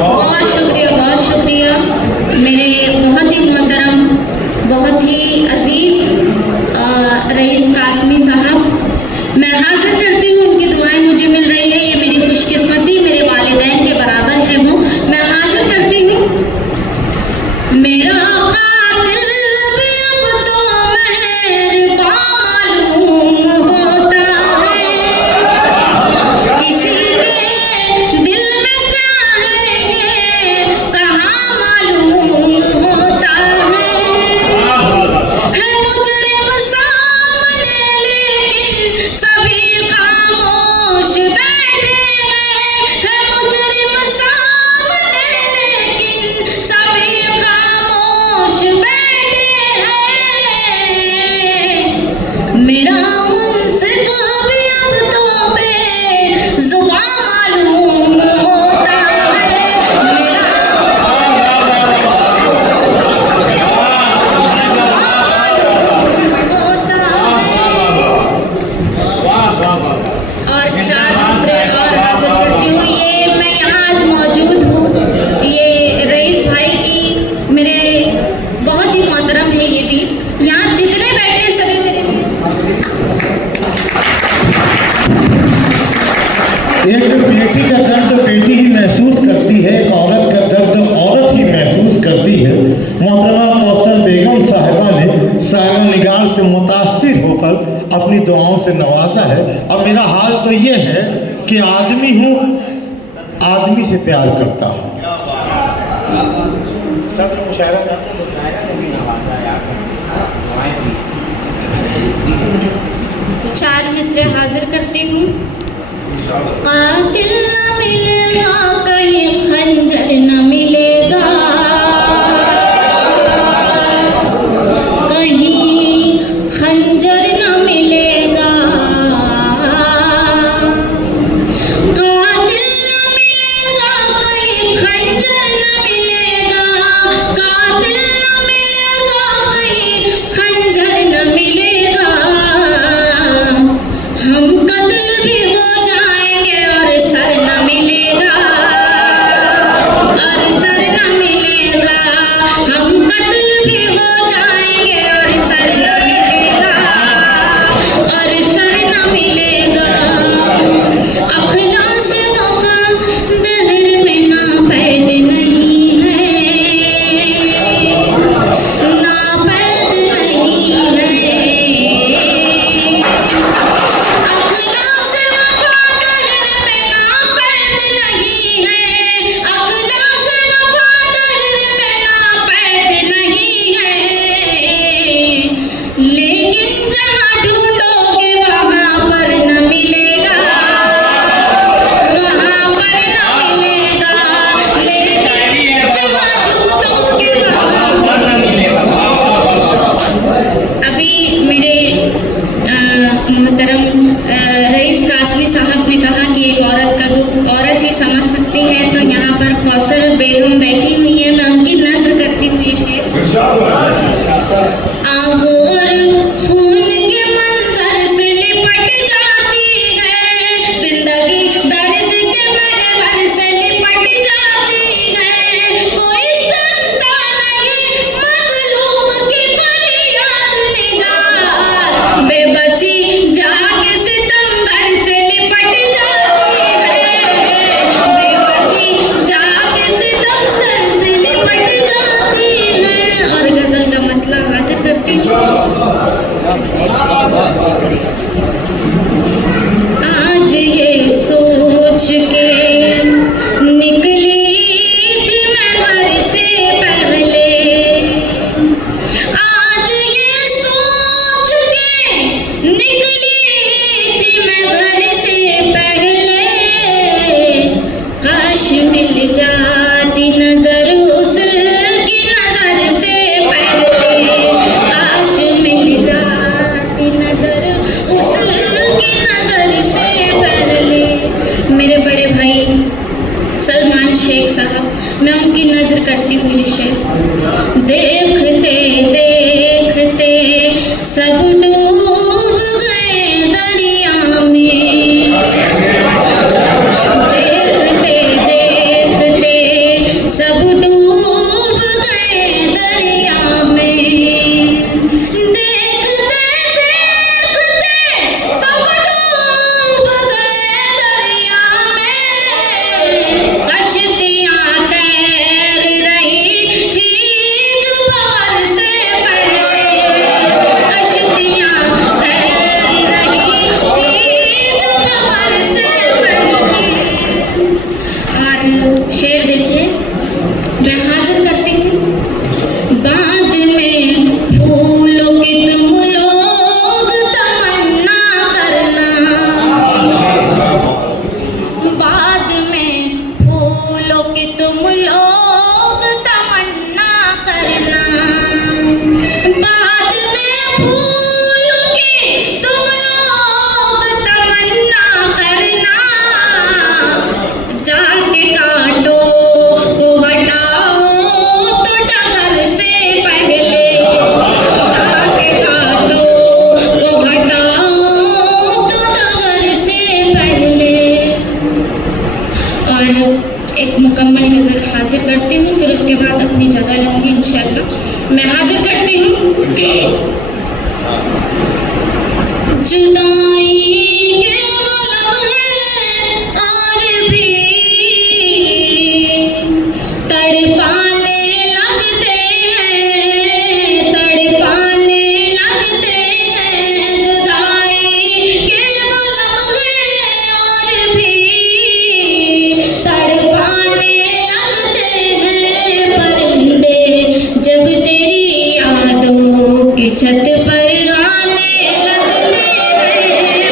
बहुत शुक्रिया मेरे बहुत ही मोहतरम, बहुत ही अजीज रईस कासमी साहब। मैं हासिल करती हूँ उनकी दुआएं मुझे मिल रही है, ये मेरी खुशकिस्मती, मेरे वालिदैन के बराबर है वो। मैं हासिल करती हूँ मेरा कातिल भी अब तो मेहरबान मालूम होता है, किसी के दिल में क्या है ये कहाँ मालूम होता है मुजरिम सामने लेकिन सभी खामोश बैठे हैं मुजरिम सामने लेकिन सभी खामोश बैठे हैं। मेरा मुंसिफ भी अब तो बेज़ुबान मालूम होता है, मेरा होता है। और चार दूसरे और हाजिर करती हूँ। ये मैं यहाँ आज मौजूद हूँ, ये रईस भाई की मेरे बहुत ही मोहतरम है, ये भी यहाँ जितने बैठे सभी मेरे एक बेटी का दर्द बेटी ही महसूस करती है, एक औरत का दर्द औरत ही महसूस करती है। मोहतरमा कौसर बेगम साहिबा ने साहिबा निगार से मुतासिर होकर अपनी दुआओं से नवाजा है। अब मेरा हाल तो ये है कि आदमी हूँ, आदमी से प्यार करता हूँ। सब मुशायरा चार मिसरे हाजिर करती हूँ। कातिल न मिलेगा कहीं खंजर न मिलेगा, कहीं खंजर न मिलेगा, कातिल न मिलेगा कहीं खंजर न मिलेगा, कातिल न मिलेगा कहीं खंजर न मिलेगा। हम कत्ल भी हो जाएंगे और सर न मिलेगा, और सर न मिलेगा। हम कत्ल भी हो जाएंगे और सर न मिलेगा, और सर न मिलेगा। अखलास से वफा दहर में ना पैद नहीं है, ना पैद नहीं है। अखलास से वफा दहर में ना पैद नहीं है, अखलास से वफा दहर में ना पैद नहीं है। लेकिन जहाँ ढूंढोगे वहाँ पर न मिलेगा, वहाँ पर न मिलेगा। लेकिन जहाँ ढूंढोगे वहाँ पर न मिलेगा। अभी मेरे मोहतरम रईस कासमी साहब ने कहा कि एक औरत का दुख औरत ही समझ सकती है, तो यहाँ पर कौसर बेगम बैठी हुई है, मैं उनकी नज़र करती हूँ ये शेर। आग और खून के मंजर से लिपट जाती है जिंदगी, दर्द के महवर से लिपट जाती है। कोई सुनता नहीं मजलूम की फरियाद निगार, बेबसी जाके सितमगर से लिपट जाती है, बेबसी जाके सितमगर से लिपट जाती है। और गजल का मतलब हासिल करती हूँ। आज ये सोच के निकली थी मैं घर से पहले, आज ये सोच के निकली थी मैं घर से पहले। काश मिल जाती नजर उसकी नजर से पहले, काश मिल जाती नजर उसकी नजर से पहले। मेरे बड़े भाई सलमान शेख साहब, मैं उनकी नजर करती हूँ ये शेर। देखते देखते सब डूब गए दरिया में, देखते देखते और एक मुकम्मल गज़ल हाजिर करती हूँ, फिर उसके बाद अपनी जगह लूँगी इंशाअल्लाह। मैं हाजिर करती हूँ। जुदाई के मतलब है और भी तड़पाने लगते हैं, तड़पाने लगते हैं। जुदाई के मतलब है और भी तड़पाने लगते हैं। परिंदे जब तेरी यादों के छत पर आने लगते हैं,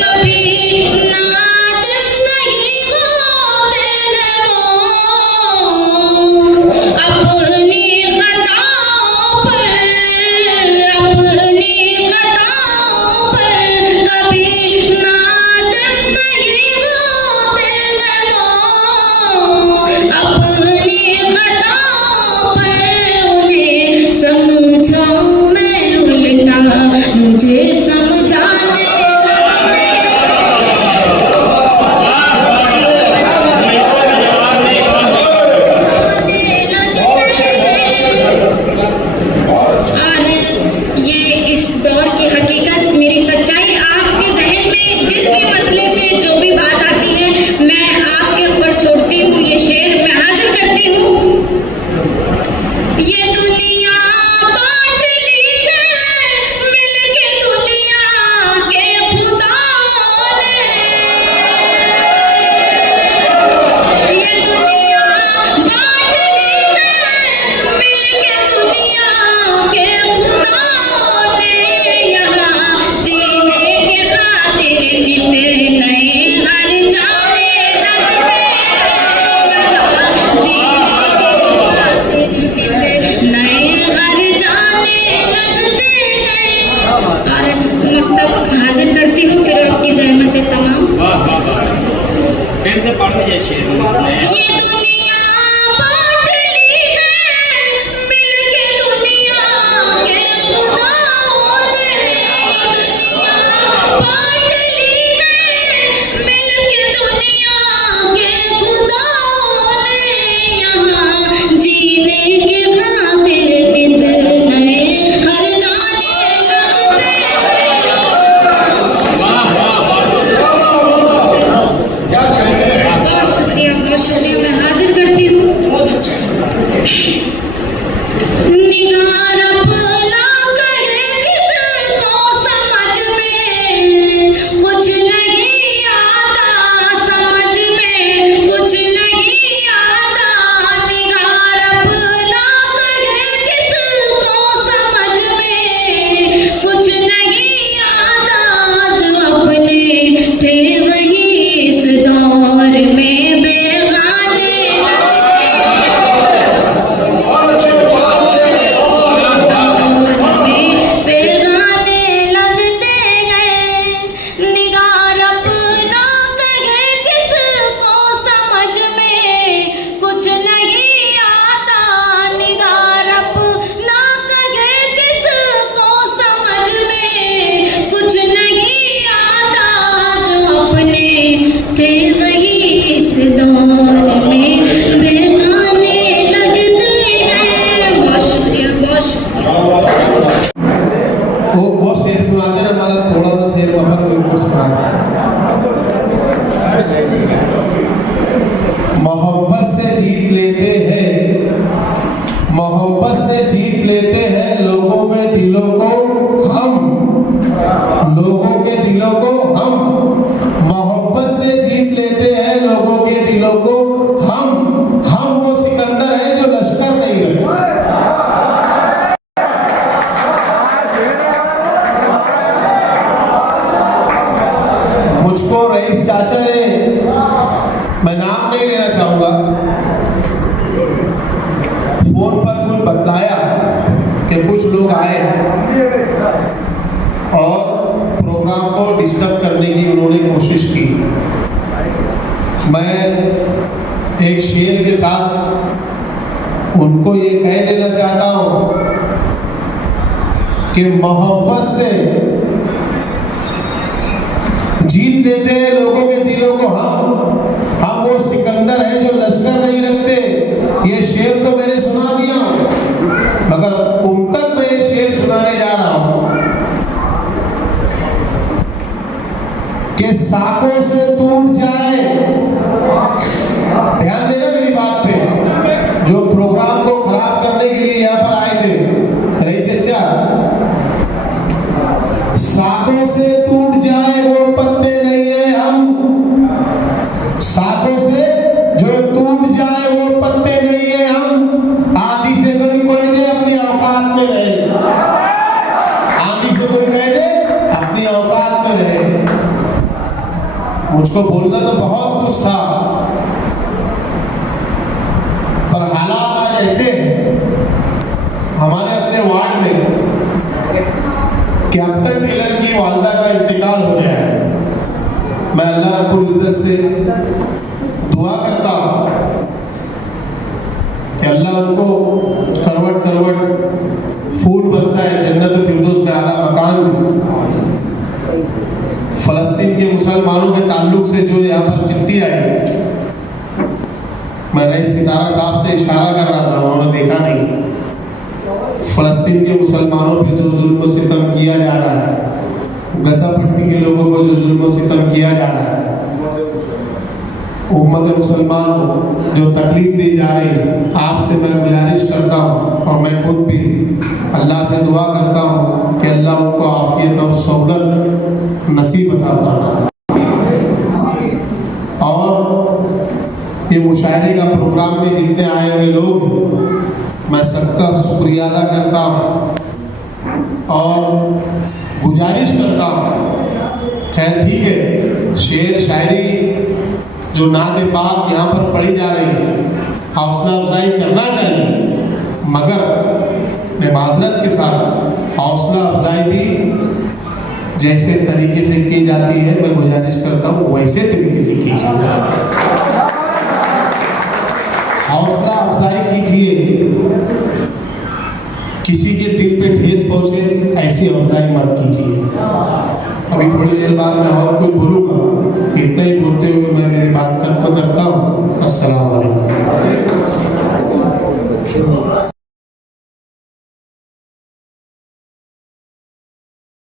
कभी नादिम नहीं होते हैं वो अपनी खताओं पर, अपनी खताओं पर। कभी नादिम नहीं होते हैं वो अपनी खताओं पर। उन्हें समझाऊं मैं उल्टा मुझे समझाने और ये इस दौर की हकीकत, मेरी सच्चाई। आपके जहन में जिस भी मसले से जो भी बात आती है, मैं आपके ऊपर छोड़ती हूँ। ये शेर मैं हाजिर करती हूँ। ये दुनिया बांट ली है मिलके दुनिया के खुदाओं ने, ये दुनिया बांट ली है मिलके दुनिया के खुदाओं ने। यहाँ जीने के खातिर नित नए हर जाने लगते हैं, यहाँ जीने के खातिर नित नए हर जाने लगते हैं। और मतलब हाजिर करती हूँ, फिर आपकी ज़हमतें तमाम। फिर से पढ़ लीजिए शेर। ये दुनिया बांट ली है मिलके दुनिया के खुदाओं ने, दुनिया बांट ली है मिलके दुनिया के खुदाओं ने। यहाँ जीने के खातिर नित नए हर जाने लगते हैं। बहुत शुक्रिया, मैं हाजिर करती हूँ। निगार अपना करे किसको समझ में कुछ नहीं आता, समझ में कुछ नहीं आता। निगार अपना करे किसको समझ में कुछ नहीं आता। जो अपने थे वही इस दौर में बेगाने लगते गए। निगार अपना कहे किसको समझ में कुछ नहीं आता। निगार अपना कहे किसको समझ में कुछ नहीं आता। जो अपने थे वही इस दौर में बेगाने लगते हैं। बहुत शुक्रिया, बहुत शुक्रिया। वो शेर सुनाते ना, मला थोड़ा सा शेर वफर को इनको सुना। मोहब्बत से जीत लेते हैं, मोहब्बत से जीत लेते हैं लोगों के दिलों को हम, लोगों के दिलों को हम। मोहब्बत से जीत लेते हैं लोगों के दिलों को हम वो सिकंदर है जो लश्कर नहीं रखता। मुझको रईस चाचा ने, मैं नाम नहीं लेना चाहूंगा, फोन पर कुछ बतलाया कि कुछ लोग आए और प्रोग्राम को डिस्टर्ब करने की उन्होंने कोशिश की। मैं एक शेर के साथ उनको ये कह देना चाहता हूँ कि मोहब्बत से जीत लेते हैं लोगों के दिलों को हम वो सिकंदर है जो लश्कर नहीं रखते। ये शेर तो मैंने सुना दिया, मगर तुम तक मैं ये शेर सुनाने जा रहा हूं कि साकों से टूट जाए, ध्यान देना मेरी बात पे, जो प्रोग्राम को खराब करने के लिए यहां पर आए थे। अरे चचा, साकों से टूट जाए वो पत्ते नहीं है हम, साकों से जो टूट जाए वो पत्ते नहीं है हम। आंधी से कोई दे अपनी औकात में रहे, आंधी से कोई कह दे अपनी औकात में रहे। मुझको बोलना तो बहुत कुछ था, पर हालात आज ऐसे हैं। हमारे अपने वार्ड में कैप्टन टेलर की वालदा का इंतकाल हो गया है। मैं अल्लाह रब्बुल इज्जत से दुआ करता हूं कि अल्लाह उनको करवट करवट फूल बरसाए, जन्नत फिरदौस में आला मकान दे। फलस्तीन के मुसलमानों के ताल्लुक से जो यहाँ पर चिट्ठी आई, मैं रईस सितारा साहब से इशारा कर रहा था, उन्होंने देखा नहीं। फलस्तीन के मुसलमानों पे जो जुल्म सितम किया जा रहा है, गजा पट्टी के लोगों को जो जुल्म सितम किया जा रहा है, उम्मत मुसलमान को जो तकलीफ दी जा रही है, आपसे मैं गुजारिश करता हूँ और मैं खुद भी अल्लाह से दुआ करता हूँ कि अल्लाह उनको आफियत और सहूलत नसीब अता फरमाए। और ये मुशायरे का प्रोग्राम में जितने आए हुए लोग हैं, मैं सबका शुक्रिया अदा करता हूँ और गुजारिश करता हूँ। खैर ठीक है, शेर शायरी जो नाते पाक यहाँ पर पढ़ी जा रही है, हौसला अफजाई करना चाहिए, मगर मैं माजरत के साथ हौसला अफजाई भी जैसे तरीके से की जाती है, मैं गुजारिश करता हूँ वैसे तरीके से कीजिए। हौसला अफजाई कीजिए, किसी के दिल पे ठेस पहुंचे ऐसी अफजाई मत कीजिए। अभी थोड़ी देर बाद मैं और कुछ बोलूँगा, इतना ही बोलते हुए मैं मेरी बात खत्म करता हूँ। अस्सलाम वालेकुम।